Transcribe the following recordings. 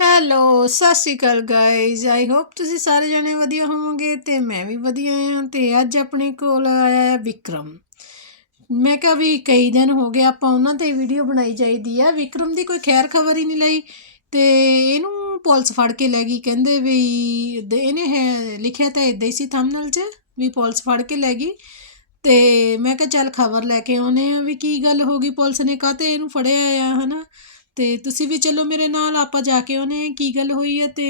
Hello ਸਤਿ ਸ਼੍ਰੀ ਅਕਾਲ guys I hope ਤੁਸੀਂ ਸਾਰੇ ਜਣੇ ਵਧੀਆ ਹੋਵੋਗੇ ਤੇ ਮੈਂ ਵੀ ਵਧੀਆ ਆ ਤੇ ਅੱਜ ਆਪਣੇ ਕੋਲ ਆਇਆ ਹੈ ਵਿਕਰਮ। ਮੈਂ ਕਿਹਾ ਵੀ ਕਈ ਦਿਨ ਹੋ ਗਏ ਆਪਾਂ ਉਹਨਾਂ ਤੇ ਵੀਡੀਓ ਬਣਾਈ ਚਾਹੀਦੀ ਆ। ਵਿਕਰਮ ਦੀ ਕੋਈ ਖੈਰ ਖਬਰ ਹੀ ਨਹੀਂ ਲਈ ਤੇ ਇਹਨੂੰ ਪੁਲਿਸ ਫੜ ਕੇ ਲੈ ਗਈ। ਕਹਿੰਦੇ ਵੀ ਇਹਨੇ ਹੈ, ਲਿਖਿਆ ਤਾਂ ਇਦਾਂ ਹੀ ਸੀ ਥੰਬਨੇਲ 'ਚ ਵੀ ਪੁਲਿਸ ਫੜ ਕੇ ਲੈ ਗਈ। ਤੇ ਮੈਂ ਕਿਹਾ ਚੱਲ ਖਬਰ ਲੈ ਕੇ ਆਉਨੇ ਆ ਵੀ ਕੀ ਗੱਲ ਹੋ ਗਈ ਪੁਲਿਸ ਨੇ ਕਾਹਤੇ ਇਹਨੂੰ ਫੜਿਆ ਆ, ਹਨਾ? ਤੇ ਤੁਸੀਂ ਵੀ ਚੱਲੋ ਮੇਰੇ ਨਾਲ ਆਪਾਂ ਜਾ ਕੇ ਆ ਕੀ ਗੱਲ ਹੋਈ ਹੈ ਤੇ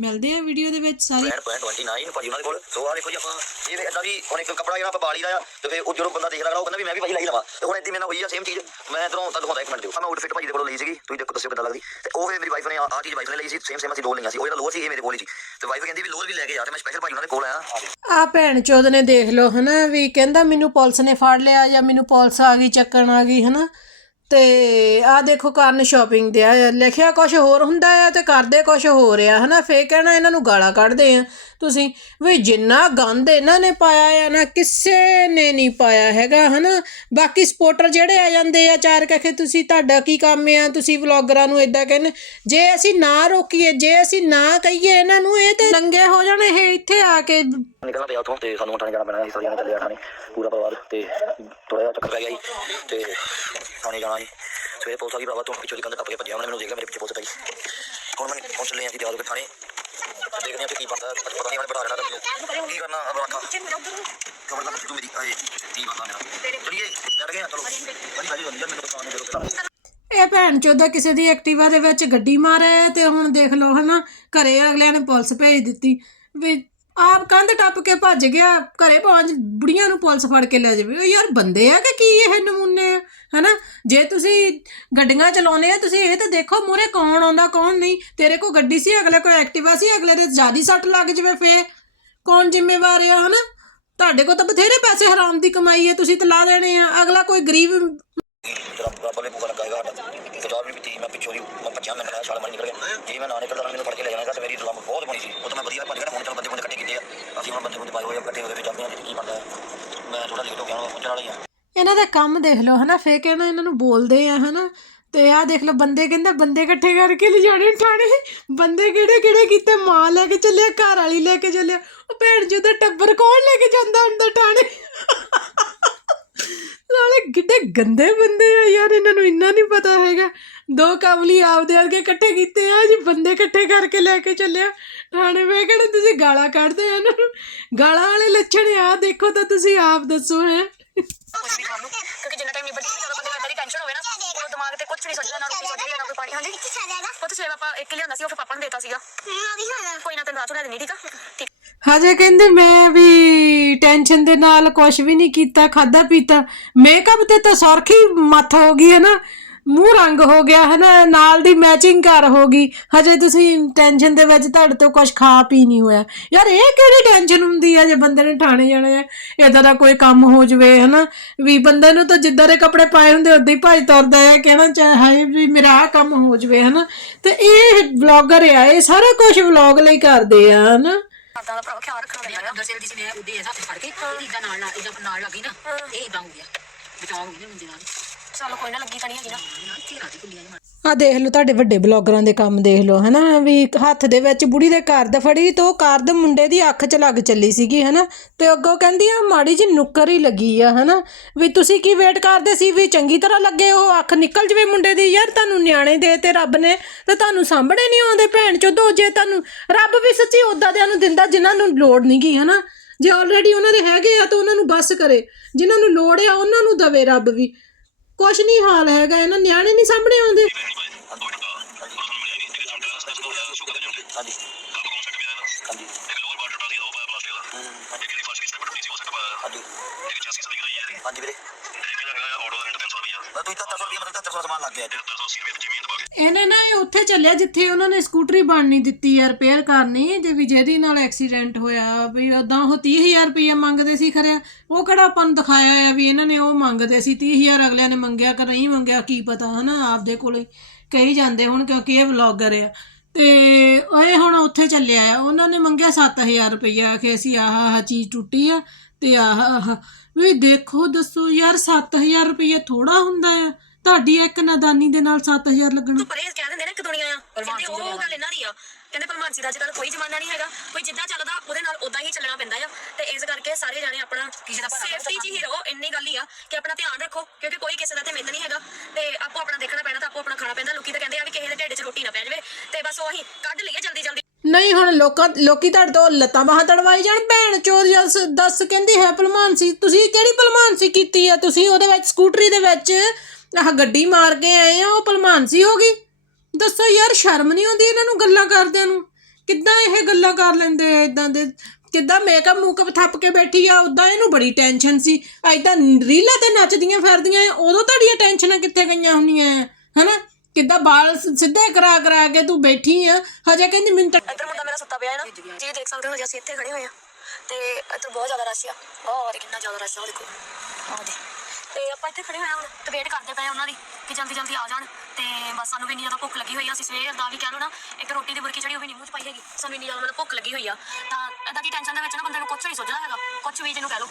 ਮਿਲਦੇ ਆ ਵੀਡੀਓ ਦੇ ਵਿੱਚ ਸਾਰੀ। ਬ੍ਰਾਂਡ ਪੁਆਇੰਟ 29 ਭਾਜੀ ਉਹਨਾਂ ਦੇ ਕੋਲ। ਸੋ ਆ ਦੇਖੋ ਜੀ ਆਪਾਂ ਇਹ ਇਦਾਂ ਵੀ ਹੁਣ ਇੱਕ ਕੱਪੜਾ ਜਿਹੜਾ ਆਪਾਂ ਪਾ ਲਈਦਾ ਆ ਤੇ ਫਿਰ ਉਹ ਜਦੋਂ ਬੰਦਾ ਦੇਖਦਾ ਉਹ ਕਹਿੰਦਾ ਵੀ ਮੈਂ ਵੀ ਭਾਜੀ ਲਈ ਲਵਾਂ। ਤੇ ਹੁਣ ਇਦਾਂ ਮੇਰੇ ਨਾਲ ਹੋਈ ਆ ਸੇਮ ਚੀਜ਼। ਮੈਂ ਇਧਰੋਂ ਤੁਹਾਨੂੰ ਦਿਖਾਉਂਦਾ ਇੱਕ ਮਿੰਟ ਦਿਓ। ਮੈਂ ਆਊਟਫਿਟ ਭਾਜੀ ਦੇ ਕੋਲੋਂ ਲਈ ਸੀਗੀ। ਤੁਸੀਂ ਦੇਖੋ ਦੱਸਿਓ ਕਿੱਦਾਂ ਲੱਗਦੀ। ਤੇ ਉਹ ਫਿਰ ਮੇਰੀ ਵਾਈਫ ਨੇ ਆ ਚੀਜ਼ ਵਾਈਫ ਨੇ ਲਈ ਸੀ। ਸੇਮ ਸੇਮ ਅਸੀਂ ਦੋ ਲਈਆਂ ਸੀ। ਉਹ ਜਿਹੜਾ ਲੋਅਰ ਸੀ ਇਹ ਮੇਰੇ ਕੋਲ ਹੀ ਸੀ। ਤੇ ਵਾਈਫ ਕਹਿੰਦੀ ਵੀ ਲੋਅਰ ਵੀ ਲੈ ਕੇ ਆ ਤੇ ਮੈਂ ਸਪੈਸ਼ਲ ਭਾਜੀ ਉਹਨਾਂ ਦੇ ਕੋਲ ਆਇਆ। ਆ ਭੈਣ ਚੋਦ ਨੇ ਦੇਖ ਲਓ ਹਨਾ ਵੀ ਕਹਿੰਦਾ ਮੈਨੂੰ ਪੁਲਿਸ ਨੇ ਫੜ ਲਿਆ ਜਾਂ ਮੈਨੂੰ ਪੁਲਿਸ ਆ ਗਈ ਚੱਕਣ ਆ ਗਈ ਹਨਾ। ਤੇ ਆ ਦੇਖੋ ਕਰਨ ਸ਼ਾਪਿੰਗ ਦੇ ਆ। ਲਿਖਿਆ ਕੁਝ ਹੋਰ ਹੁੰਦਾ ਆ ਤੇ ਕਰਦੇ ਕੁਝ ਹੋਰ ਆ, ਹਨਾ? ਫੇਰ ਕਹਿਣਾ ਇਹਨਾਂ ਨੂੰ ਗਾਲਾਂ ਕੱਢਦੇ ਆ। ਤੁਸੀਂ ਵੀ ਜਿੰਨਾ ਗੰਦ ਇਹਨਾਂ ਨੇ ਪਾਇਆ ਆ ਨਾ, ਕਿਸੇ ਨੇ ਨਹੀਂ ਪਾਇਆ ਹੈਗਾ, ਹਨਾ? ਬਾਕੀ ਸਪੋਰਟਰ ਜਿਹੜੇ ਆ ਜਾਂਦੇ ਆ ਚਾਰ ਕਹੇ ਤੁਸੀਂ ਤੁਹਾਡਾ ਕੀ ਕੰਮ ਆ? ਤੁਸੀਂ ਵਲੌਗਰਾਂ ਨੂੰ ਇਦਾਂ ਕਹਿੰਦੇ ਜੇ ਅਸੀਂ ਨਾ ਰੋਕੀਏ, ਜੇ ਅਸੀਂ ਨਾ ਕਹੀਏ ਇਹਨਾਂ ਨੂੰ, ਇਹ ਤੇ ਨੰਗੇ ਹੋ ਜਾਣੇ, ਇਹ ਇੱਥੇ ਆ ਕੇ ਨਿਕਲਣਾ ਪਿਆ ਉੱਥੋਂ, ਤੇ ਸਾਨੂੰ ਉਠਾਣੇ ਜਾਣਾ ਪੈਣਾ ਸੀ, ਸਾਰੀਆਂ ਨੇ ਚੱਲੇ ਆਠਾਣੇ ਪੂਰਾ ਪਰਿਵਾਰ, ਤੇ ਥੋੜਾ ਜਿਹਾ ਚੱਕਰ ਪੈ ਗਿਆ ਜੀ ਤੇ ਥਾਣੇ ਜਾਣਾ ਜੀ ਸਵੇਰੇ ਪੁਲਿਸ ਆ ਗਈ ਭਰਾਵਾ ਤੋਂ ਪਿੱਛੋਂ ਦੀ ਕੰਧ ਟੱਪ ਕੇ ਭੱਜਿਆ, ਉਹਨੇ ਮੈਨੂੰ ਦੇਖ ਲਿਆ, ਮੇਰੇ ਪਿੱਛੇ ਪੁਲਿਸ ਪੈ ਗਈ। ਹੁਣ ਮੈਂ ਪਹੁੰਚ ਚੱਲੇ ਆ ਦਿਆਲ ਕੇ ਥਾਣੇ। ਦੇਖਦੇ ਆ ਕਿ ਕੀ ਬਣਦਾ ਅੱਜ ਪਤਾ ਨਹੀਂ ਉਹਨੇ ਬਿਠਾ ਲੈਣਾ ਤਾਂ ਮੈਨੂੰ ਕੀ ਕਰਨਾ ਅਬ ਰੱਖਾ ਖਬਰ ਦਾ ਤੂੰ ਮੇਰੀ। ਆਏ ਕੀ ਬਣਦਾ ਮੇਰਾ? ਚਲਿਏ ਡਰ ਗਏ ਆ, ਚਲੋ। ਭਾਜੀ ਭਾਜੀ ਅੰਦਰ ਮੈਨੂੰ ਦੁਕਾਨ ਦੇ ਦੋ ਇਹ ਭੈਣ ਚੋਦਾ ਕਿਸੇ ਦੀ ਐਕਟਿਵਾ ਦੇ ਵਿੱਚ ਗੱਡੀ ਮਾਰਿਆ ਤੇ ਹੁਣ ਦੇਖ ਲਓ ਹਨਾ ਘਰੇ ਅਗਲਿਆਂ ਨੇ ਪੁਲਿਸ ਭੇਜ ਦਿੱਤੀ ਵੀ ਆਪ ਕੰਧ ਟੱਪ ਕੇ ਭੱਜ ਗਿਆ, ਘਰੇ ਪਹੁੰਚ, ਬੁੜੀਆਂ ਨੂੰ ਪੁਲਿਸ ਫੜ ਕੇ ਲੈ ਜਾਵੇ। ਯਾਰ ਬੰਦੇ ਆ ਕਿ ਕੀ ਇਹ ਨਮੂਨੇ ਆ? ਹਨਾ? ਜੇ ਤੁਸੀਂ ਗੱਡੀਆਂ ਚਲਾਉਨੇ ਆ, ਤੁਸੀਂ ਇਹ ਤਾਂ ਦੇਖੋ ਮੂਰੇ ਕੌਣ ਆਉਂਦਾ, ਕੌਣ ਨਹੀਂ। ਤੇਰੇ ਕੋਲ ਗੱਡੀ ਸੀ, ਅਗਲੇ ਕੋਲ ਐਕਟਿਵਾ ਸੀ, ਅਗਲੇ ਦੇ ਜਿਆਦੀ ਸੱਟ ਲੱਗ ਜਾਵੇ ਫੇਰ। ਕੌਣ ਜ਼ਿੰਮੇਵਾਰ ਆ, ਹਨਾ? ਤੁਹਾਡੇ ਕੋਲ ਤਾਂ ਬਥੇਰੇ ਪੈਸੇ ਹਰਾਮ ਦੀ ਕਮਾਈ ਹੈ ਤੁਸੀਂ ਤਾਂ ਲਾ ਦੇਣੇ ਆ। ਅਗਲਾ ਕੋਈ ਗਰੀਬ ਤੇਰਾ ਰੱਬ ਨੇ ਪੂਰਾ ਲਗਾਏਗਾ ਪੰਜਾਬ ਵੀ ਪੀਤੀ ਮੈਂ ਪਿੱਛੋਂ ਦੀ, ਮੈਂ ਬੱਚਾ ਮੈਂ ਛਾਲ ਮਾਰ ਨਿਕਲ ਗਿਆ। ਜੇ ਮੈਂ ਨਾ ਨਿਕਲਦਾ ਤਾਂ ਮੈਨੂੰ ਫੜ ਕੇ ਲੈ ਜਾਣਾ ਤੇ ਮੇਰੀ ਰਲਮ ਬਹੁਤ ਬਣੀ ਸੀ ਉਹ ਤਾਂ ਮੈਂ ਵਧੀਆ ਭੱਜ ਗਿਆ ਹੁਣ ਚਲ ਬੰਦੇ ਬੰਦੇ ਇਕੱਠੇ ਕੀਤੇ ਆ ਅਸੀਂ ਹੁਣ ਬੰਦੇ ਬੰਦੇ ਪਾਏ ਹੋਏ ਆ ਇਕੱਠੇ ਹੋ ਕੇ ਚੱਲਦੇ ਆ ਕੀ ਬਣਦਾ ਹੈ। ਮੈਂ ਥੋੜਾ ਲੇਟ ਹੋ ਗਿਆ ਹੁਣ ਪਹੁੰਚਣ ਵਾਲਾ ਹੀ ਆ ਇਹਨਾਂ ਦਾ ਕੰਮ ਦੇਖ ਲਓ, ਹਨਾ? ਫੇਰ ਕਹਿਣਾ ਇਹਨਾਂ ਨੂੰ ਬੋਲਦੇ ਆ, ਹਨਾ? ਤੇ ਆਹ ਦੇਖ ਲਓ, ਬੰਦੇ ਕਹਿੰਦੇ, ਬੰਦੇ ਇਕੱਠੇ ਕਰਕੇ ਲਿਜਾਣੇ ਠਾਣੇ। ਬੰਦੇ ਕਿਹੜੇ ਕਿਹੜੇ ਕੀਤੇ? ਮਾਂ ਲੈ ਕੇ ਚੱਲਿਆ, ਘਰ ਵਾਲੀ ਲੈ ਕੇ ਚੱਲਿਆ। ਉਹ ਭੈਣ ਜੀ ਦਾ ਟੱਬਰ ਕੌਣ ਲੈ ਕੇ ਜਾਂਦਾ ਹੁੰਦਾ ਠਾਣੇ? ਨਾਲੇ ਕਿੱਡੇ ਗੰਦੇ ਬੰਦੇ ਆ ਯਾਰ, ਇਹਨਾਂ ਨੂੰ ਇੰਨਾ ਨਹੀਂ ਪਤਾ ਹੈਗਾ। ਦੋ ਕਾਬਲੀ ਆਪਦੇ ਵਰਗੇ ਇਕੱਠੇ ਕੀਤੇ ਆ, ਜੀ ਬੰਦੇ ਇਕੱਠੇ ਕਰਕੇ ਲੈ ਕੇ ਚੱਲਿਆ, ਠਾਣੇ। ਵੇ ਕਿਹੜਾ ਤੁਸੀਂ ਗਾਲਾਂ ਕੱਢਦੇ ਆ ਇਹਨਾਂ ਨੂੰ? ਗਾਲਾਂ ਵਾਲੇ ਲੱਛਣ ਆ, ਦੇਖੋ ਤਾਂ ਤੁਸੀਂ ਆਪ ਦੱਸੋ, ਹੈ ਕੁਝ ਵੀ ਖਾਣ ਨੂੰ ਕਿਉਂਕਿ ਜਿੰਨਾ ਟਾਈਮ ਨਿਬੜ ਜਾਂਦਾ ਬੰਦੇ ਨੂੰ ਇਦਾਂ ਦੀ ਟੈਨਸ਼ਨ ਹੋਵੇ ਨਾ ਉਹ ਦਿਮਾਗ ਤੇ ਕੁਝ ਨਹੀਂ ਸੋਚਦਾ ਨਾ ਰੋਟੀ ਸੋਚਦੀ ਨਾ ਕੋਈ ਪਾਣੀ ਹਾਂਜੀ। ਉਹ ਤੇ ਸਵੇਰ ਆਪਾਂ ਇੱਕ ਹੀ ਲਿਆਂਦਾ ਸੀ ਉਹ ਫਿਰ ਪਾਪਾ ਨੂੰ ਦੇਤਾ ਸੀਗਾ। ਕੋਈ ਨਾ ਤੈਨੂੰ ਰਾਤ ਨੂੰ ਲੈ ਦੇਣੀ ਠੀਕ ਆ? ਠੀਕ ਹਜੇ ਕਹਿੰਦੇ ਮੈਂ ਵੀ ਟੈਨਸ਼ਨ ਦੇ ਨਾਲ ਕੁਝ ਵੀ ਨਹੀਂ ਕੀਤਾ ਖਾਦਾ ਪੀਤਾ। ਮੇਕਅਪ ਤੇ ਤਾਂ ਸੁਰਖੀ ਮੱਥ ਹੋ ਗਈ ਹੈ ਨਾ। ਮੂੰਹ ਰੰਗ ਹੋ ਗਿਆ ਹੈ ਨਾ ਨਾਲ ਦੀ ਮੈਚਿੰਗ ਕਰ ਹੋ ਗਈ। ਹਜੇ ਤੁਸੀਂ ਟੈਨਸ਼ਨ ਦੇ ਵਿੱਚ ਤੁਹਾਡੇ ਤੋਂ ਕੁਝ ਖਾ ਪੀ ਨਹੀਂ ਹੋਇਆ। ਯਾਰ, ਇਹ ਕਿਹੜੀ ਟੈਨਸ਼ਨ ਹੁੰਦੀ ਹੈ ਜੇ ਬੰਦੇ ਨੇ ਠਾਣੇ ਜਾਣਾ ਹੈ? ਇਦਾਂ ਦਾ ਕੋਈ ਕੰਮ ਹੋ ਜਵੇ ਹੈ ਨਾ ਵੀ ਬੰਦੇ ਨੂੰ ਤਾਂ ਜਿੱਦਾਂ ਦੇ ਕੱਪੜੇ ਪਾਏ ਹੁੰਦੇ ਉਦਾਂ ਹੀ ਭੱਜ ਤੁਰਦਾ ਹੈ ਕਹਿਣਾ ਚਾਹੇ ਵੀ ਮੇਰਾ ਆਹ ਕੰਮ ਹੋ ਜਵੇ ਹੈ ਨਾ ਤੇ ਇਹ ਵਲੌਗਰ ਆ, ਇਹ ਸਾਰਾ ਕੁਝ ਵਲੌਗ ਲਈ ਕਰਦੇ ਆ ਹੈ ਨਾ ਦਾ ਭਰਾ ਖਿਆਲ ਰੱਖਣਾ ਪੈਂਦਾ ਅੰਦਰ ਸਿਰ ਦੀ ਸੀ ਮੈਂ ਉਹਦੇ ਹੱਥ ਫੜ ਕੇ ਇਦਾਂ ਨਾਲ ਨਾਲ ਇਦਾਂ ਨਾਲ ਲੱਗੀ ਨਾ, ਇਹ ਇਦਾਂ ਹੋ ਗਿਆ। ਬਚਾਅ ਹੋ ਗਿਆ ਮੁੰਡੇ ਨਾਲ। ਚਲੋ ਕੋਈ ਨਾ ਲੱਗੀ ਤਾਂ ਨਹੀਂ ਹੈਗੀ ਨਾ। ਇੱਥੇ ਰਾਤੀ ਕੁੰਡੀਆਂ ਜਿਹਾ ਆ ਦੇਖ ਲਓ ਤੁਹਾਡੇ ਵੱਡੇ ਬਲੌਗਰਾਂ ਦੇ ਕੰਮ ਦੇਖ ਲਓ, ਹਨਾ? ਵੀ ਹੱਥ ਦੇ ਵਿੱਚ ਬੁੜੀ ਦੇ ਕਰਦ ਫੜੀ ਤੇ ਉਹ ਕਰਦ ਮੁੰਡੇ ਦੀ ਅੱਖ 'ਚ ਲੱਗ ਚੱਲੀ ਸੀਗੀ, ਹਨਾ? ਤੇ ਅੱਗੋਂ ਕਹਿੰਦੀ ਆ, ਮਾੜੀ ਜੀ ਨੁੱਕਰ ਹੀ ਲੱਗੀ ਆ, ਹਨਾ? ਵੀ ਤੁਸੀਂ ਕੀ ਵੇਟ ਕਰਦੇ ਸੀ ਵੀ ਚੰਗੀ ਤਰ੍ਹਾਂ ਲੱਗੇ ਉਹ ਅੱਖ ਨਿਕਲ ਜਵੇ ਮੁੰਡੇ ਦੀ? ਯਾਰ ਤੁਹਾਨੂੰ ਨਿਆਣੇ ਦੇ ਤੇ ਰੱਬ ਨੇ ਤੇ ਤੁਹਾਨੂੰ ਸਾਂਭਣੇ ਨਹੀਂ ਆਉਂਦੇ ਭੈਣ ਚੋਦੋ ਜੇ ਤੁਹਾਨੂੰ, ਰੱਬ ਵੀ ਸੱਚੀ ਉਦਾਂ ਦਿਆਂ ਨੂੰ ਦਿੰਦਾ ਜਿਨ੍ਹਾਂ ਨੂੰ ਲੋੜ ਨਹੀਂ ਗੀ, ਹਨਾ? ਜੇ ਆਲਰੇਡੀ ਉਹਨਾਂ ਦੇ ਹੈਗੇ ਆ ਤਾਂ ਉਹਨਾਂ ਨੂੰ ਬਸ ਕਰੇ, ਜਿਨ੍ਹਾਂ ਨੂੰ ਲੋੜ ਆ ਉਹਨਾਂ ਨੂੰ ਦਵੇ ਰੱਬ ਵੀ। ਕੁਛ ਨਹੀਂ ਹਾਲ ਹੈਗਾ ਇਹਨਾਂ ਨਿਆਣੇ ਨਹੀਂ ਸਾਹਮਣੇ ਆਉਂਦੇ। ਹਾਂਜੀ ਹਾਂਜੀ ਵੀਰੇ ਮੈਂ ਤੂੰ ਤਾਂ 300 ਰੁਪਏ ਮਤਲਬ 300 ਸਮਾਨ ਲੱਗ ਗਿਆ ਇਹਨੇ ਨਾ ਇਹ ਉੱਥੇ ਚੱਲਿਆ ਜਿੱਥੇ ਉਹਨਾਂ ਨੇ ਸਕੂਟਰੀ ਬਣਨੀ ਦਿੱਤੀ ਆ ਰਿਪੇਅਰ ਕਰਨੀ ਤੇ ਵੀ ਜਿਹਦੀ ਨਾਲ ਐਕਸੀਡੈਂਟ ਹੋਇਆ, ਵੀ ਉਦਾਂ ਉਹ 30000 ਰੁਪਏ ਮੰਗਦੇ ਸੀ ਖਰਿਆ। ਉਹ ਕਿਹੜਾ ਆਪਾਂ ਨੂੰ ਦਿਖਾਇਆ ਆ ਵੀ ਇਹਨਾਂ ਨੇ ਉਹ ਮੰਗਦੇ ਸੀ 30000 ਅਗਲਿਆਂ ਨੇ ਮੰਗਿਆ ਕਿ ਨਹੀਂ ਮੰਗਿਆ, ਕੀ ਪਤਾ ਹਨਾ, ਆਪਦੇ ਕੋਲੇ ਕਹੀ ਜਾਂਦੇ ਹੁਣ ਕਿਉਂਕਿ ਇਹ ਵਲੌਗਰ ਆ। ਤੇ ਇਹ ਹੁਣ ਉੱਥੇ ਚੱਲਿਆ ਆ। ਉਹਨਾਂ ਨੇ ਮੰਗਿਆ 7000 ਰੁਪਇਆ ਕਿ ਅਸੀਂ ਆਹ ਆਹ ਚੀਜ਼ ਟੁੱਟੀ ਆ ਤੇ ਆਹ ਆਹ। ਵੀ ਦੇਖੋ ਦੱਸੋ ਯਾਰ 7000 ਰੁਪਇਆ ਥੋੜਾ ਹੁੰਦਾ ਆ। ਤੁਹਾਡੀ ਇੱਕ ਨਾਦਾਨੀ ਦੇ ਨਾਲ 7000 ਲੱਗਣਾ। ਤੂੰ ਪਰਹੇਜ਼ ਕਹਿ ਦਿੰਦੇ ਨੇ ਇੱਕ ਦੁਨੀਆ ਆ। ਕਹਿੰਦੇ ਉਹ ਗੱਲ ਇਹਨਾਂ ਦੀ ਆ। ਕਹਿੰਦੇ ਭਲਮਾਨਸੀ ਦਾ ਅੱਜ ਕੱਲ੍ਹ ਕੋਈ ਜ਼ਮਾਨਾ ਨਹੀਂ ਹੈਗਾ। ਕੋਈ ਜਿੱਦਾਂ ਚੱਲਦਾ ਉਹਦੇ ਨਾਲ ਉਦਾਂ ਹੀ ਚੱਲਣਾ ਪੈਂਦਾ ਆ। ਤੇ ਇਸ ਕਰਕੇ ਸਾਰੇ ਜਾਣੇ ਆਪਣਾ ਕਿਸੇ ਦਾ ਭਲਾ ਸੇਫਟੀ 'ਚ ਹੀ ਰਹੋ ਇੰਨੀ ਗੱਲ ਹੀ ਆ ਕਿ ਆਪਣਾ ਧਿਆਨ ਰੱਖੋ ਕਿਉਂਕਿ ਕੋਈ ਕਿਸੇ ਦਾ ਤੇ ਮਿੱਤ ਨਹੀਂ ਹੈਗਾ। ਤੇ ਆਪੋ ਆਪਣਾ ਦੇਖਣਾ ਪੈਣਾ ਤਾਂ ਆਪੋ ਆਪਣਾ ਖਾਣਾ ਪੈਂਦਾ। ਲੋਕੀ ਤਾਂ ਕਹਿੰਦੇ ਆ ਵੀ ਕਿਸੇ ਦੇ ਢਿੱਡ 'ਚ ਰੋਟੀ ਨਾ ਪੈ ਜਾਵੇ। ਤੇ ਬਸ ਉਹ ਕੱਢ ਲਈਏ ਜਲਦੀ ਜਲਦੀ। ਨਹੀਂ ਹੁਣ ਲੋਕਾਂ ਲੋਕੀ ਤੁਹਾਡੇ ਤੋਂ ਲੱਤਾਂ ਬਾਹਾਂ ਤੜਵਾਈ ਜਾਣ। ਭੈਣ ਚੋਦ ਜਸ ਦੱਸ ਕਹਿੰਦੀ ਹੈ ਭਲਮਾਨ ਸੀ। ਤੁਸੀਂ ਕਿਹੜੀ ਭਲਮਾਨ ਸੀ ਕੀਤੀ ਆ? ਤੁਸੀਂ ਉਹਦੇ ਵਿੱਚ ਸਕੂਟਰੀ ਦੇ ਵਿੱਚ ਆਹ ਗੱਡੀ ਮਾਰ ਕੇ ਆਏ ਆ, ਉਹ ਭਲਮਾਨ ਸੀ ਹੋ ਗਈ। ਦੱਸੋ ਯਾਰ, ਸ਼ਰਮ ਨਹੀਂ ਆਉਂਦੀ ਇਹਨਾਂ ਨੂੰ ਗੱਲਾਂ ਕਰਦਿਆਂ ਨੂੰ? ਕਿੱਦਾਂ ਇਹ ਗੱਲਾਂ ਕਰ ਲੈਂਦੇ ਆ ਇਦਾਂ ਦੇ? ਕਿੱਦਾਂ ਮੇਕਅਪ ਮੂਕਅਪ ਥੱਪ ਕੇ ਬੈਠੀ ਆ ਉਦਾਂ ਇਹਨੂੰ ਬੜੀ ਟੈਨਸ਼ਨ ਸੀ। ਐਦਾਂ ਰੀਲਾਂ ਤੇ ਨੱਚਦੀਆਂ ਫਿਰਦੀਆਂ ਉਦੋਂ ਤੁਹਾਡੀਆਂ ਟੈਨਸ਼ਨਾਂ ਕਿੱਥੇ ਗਈਆਂ ਹੁੰਦੀਆਂ ਹਨਾ? ਕਿੱਦਾਂ ਬਾਲ ਸਿੱਧੇ ਕਰਾ ਕਰਾ ਕੇ ਤੂੰ ਬੈਠੀ ਆ, ਹਜੇ ਕਹਿੰਦੀ ਮੈਨੂੰ ਤਾਂ ਇੱਧਰ ਮੁੰਡਾ ਮੇਰਾ ਸੁੱਤਾ ਪਿਆ ਹੈ ਨਾ, ਜੀ ਦੇਖ ਸਕਦੇ ਹੋ ਅਸੀਂ ਇੱਥੇ ਖੜੇ ਹੋਏ ਆ ਤੇ ਇੱਧਰ ਬਹੁਤ ਜ਼ਿਆਦਾ ਰਸ਼ ਆ, ਬਹੁਤ ਕਿੰਨਾ ਜ਼ਿਆਦਾ ਰਸ਼ ਆ ਦੇਖੋ। ਆਹ ਦੇ ਤੇ ਆਪਾਂ ਇੱਥੇ ਖੜੇ ਹੋਏ ਆ ਹੁਣ ਤੇ ਵੇਟ ਕਰਦੇ ਪਏ ਆ ਉਹਨਾਂ ਦੀ ਕਿ ਜਲਦੀ ਜਲਦੀ ਆ ਜਾਣ ਤੇ ਬਸ ਸਾਨੂੰ ਵੀ ਇੰਨੀ ਜ਼ਿਆਦਾ ਭੁੱਖ ਲੱਗੀ ਹੋਈ ਆ। ਅਸੀਂ ਸਵੇਰ ਦਾ ਵੀ ਕਹਿ ਲਓ ਨਾ, ਇੱਕ ਰੋਟੀ ਦੀ ਬੁਰਕੀ ਜਿਹੜੀ ਉਹ ਵੀ ਨਹੀਂ ਮੂੰਹ ਚ ਪਾਈ ਹੈਗੀ, ਸਾਨੂੰ ਇੰਨੀ ਜ਼ਿਆਦਾ ਮਤਲਬ ਭੁੱਖ ਲੱਗੀ ਹੋਈ ਆ। ਤਾਂ ਇਦਾਂ ਦੀ ਟੈਨਸ਼ਨ ਦੇ ਵਿੱਚ ਨਾ ਬੰਦੇ ਨੂੰ ਕੁਝ ਨਹੀਂ ਸੋਚਦਾ ਹੈਗਾ ਕੁਝ ਵੀ ਜਿਹਨੂੰ ਕਹਿ ਲਓ।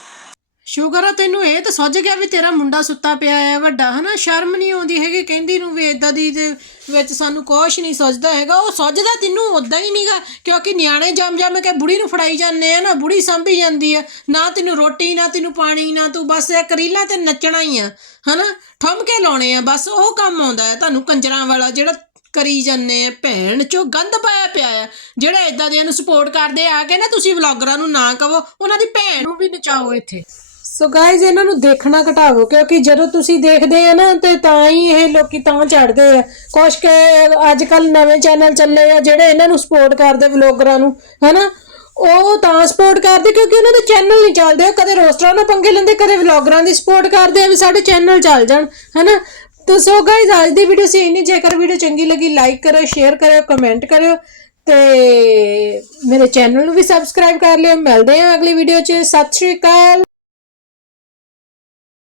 ਸ਼ੁਕਰ ਆ ਤੈਨੂੰ ਇਹ ਤਾਂ ਸੁੱਝ ਗਿਆ ਵੀ ਤੇਰਾ ਮੁੰਡਾ ਸੁੱਤਾ ਪਿਆ ਹੈ ਵੱਡਾ, ਹਨਾ? ਸ਼ਰਮ ਨਹੀਂ ਆਉਂਦੀ ਹੈਗੀ, ਕਹਿੰਦੀ ਨੂੰ ਵੀ ਇਦਾਂ ਦੀ ਦੇ ਵਿੱਚ ਸਾਨੂੰ ਕੁਛ ਨਹੀਂ ਸੁੱਝਦਾ ਹੈਗਾ। ਉਹ ਸੁੱਝਦਾ ਤੈਨੂੰ ਉਦਾਂ ਹੀ ਨਹੀਂਗਾ ਕਿਉਂਕਿ ਨਿਆਣੇ ਜੰਮ ਜੰਮ ਕੇ ਬੁੜੀ ਨੂੰ ਫੜਾਈ ਜਾਂਦੇ ਆ ਨਾ, ਬੁੜੀ ਸੰਭੀ ਜਾਂਦੀ ਆ। ਨਾ ਤੈਨੂੰ ਰੋਟੀ, ਨਾ ਤੈਨੂੰ ਪਾਣੀ, ਨਾ ਤੂੰ ਬਸ ਇੱਕ ਰੀਲਾਂ ਤੇ ਨੱਚਣਾ ਹੀ ਆ, ਹਨਾ? ਠਮਕੇ ਲਾਉਣੇ ਆ, ਬਸ ਉਹ ਕੰਮ ਆਉਂਦਾ ਹੈ ਤੁਹਾਨੂੰ ਕੰਜਰਾਂ ਵਾਲਾ, ਜਿਹੜਾ ਕਰੀ ਜਾਂਦੇ ਆ, ਭੈਣ ਚੋ ਗੰਦ ਪਾਇਆ ਪਿਆ ਆ। ਜਿਹੜਾ ਇਦਾਂ ਦਿਆਂ ਨੂੰ ਸਪੋਰਟ ਕਰਦੇ ਆ ਕੇ ਨਾ ਤੁਸੀਂ ਵਲੌਗਰਾਂ ਨੂੰ ਨਾ ਕਹੋ, ਉਹਨਾਂ ਦੀ ਭੈਣ ਨੂੰ ਵੀ ਨਚਾਓ ਇੱਥੇ। ਸੋ ਗਾਇਜ਼ ਇਹਨਾਂ ਨੂੰ ਦੇਖਣਾ ਘਟਾਵੋ, ਕਿਉਂਕਿ ਜਦੋਂ ਤੁਸੀਂ ਦੇਖਦੇ ਆ ਨਾ, ਤੇ ਤਾਂ ਹੀ ਇਹ ਲੋਕੀ ਤਾਂ ਚੜਦੇ ਆ। ਕੁਛ ਕੇ ਅੱਜ ਕੱਲ ਨਵੇਂ ਚੈਨਲ ਚੱਲੇ ਆ, ਜਿਹੜੇ ਇਹਨਾਂ ਨੂੰ ਸਪੋਰਟ ਕਰਦੇ ਵਲੌਗਰਾਂ ਨੂੰ, ਹਨਾ? ਉਹ ਤਾਂ ਸਪੋਰਟ ਕਰਦੇ, ਕਿਉਂਕਿ ਉਹਨਾਂ ਦੇ ਚੈਨਲ ਨਹੀਂ ਚੱਲਦੇ। ਉਹ ਕਦੇ ਰੋਸਟਰਾਂ ਨਾਲ ਪੰਗੇ ਲੈਂਦੇ, ਕਦੇ ਵਲੌਗਰਾਂ ਦੀ ਸਪੋਰਟ ਕਰਦੇ ਆ ਵੀ ਸਾਡੇ ਚੈਨਲ ਚੱਲ ਜਾਣ, ਹਨਾ? ਤੋ ਸੋ ਗਾਇਜ਼ ਅੱਜ ਦੀ ਵੀਡੀਓ ਸੀ ਇੰਨੀ, ਜੇਕਰ ਵੀਡੀਓ ਚੰਗੀ ਲੱਗੀ ਲਾਈਕ ਕਰੋ ਸ਼ੇਅਰ ਕਰਿਓ ਕਮੈਂਟ ਕਰਿਓ, ਤੇ ਮੇਰੇ ਚੈਨਲ ਨੂੰ ਵੀ ਸਬਸਕ੍ਰਾਈਬ ਕਰ ਲਿਓ। ਮਿਲਦੇ ਹਾਂ ਅਗਲੀ ਵੀਡੀਓ 'ਚ। ਸਤਿ ਸ਼੍ਰੀ ਅਕਾਲ।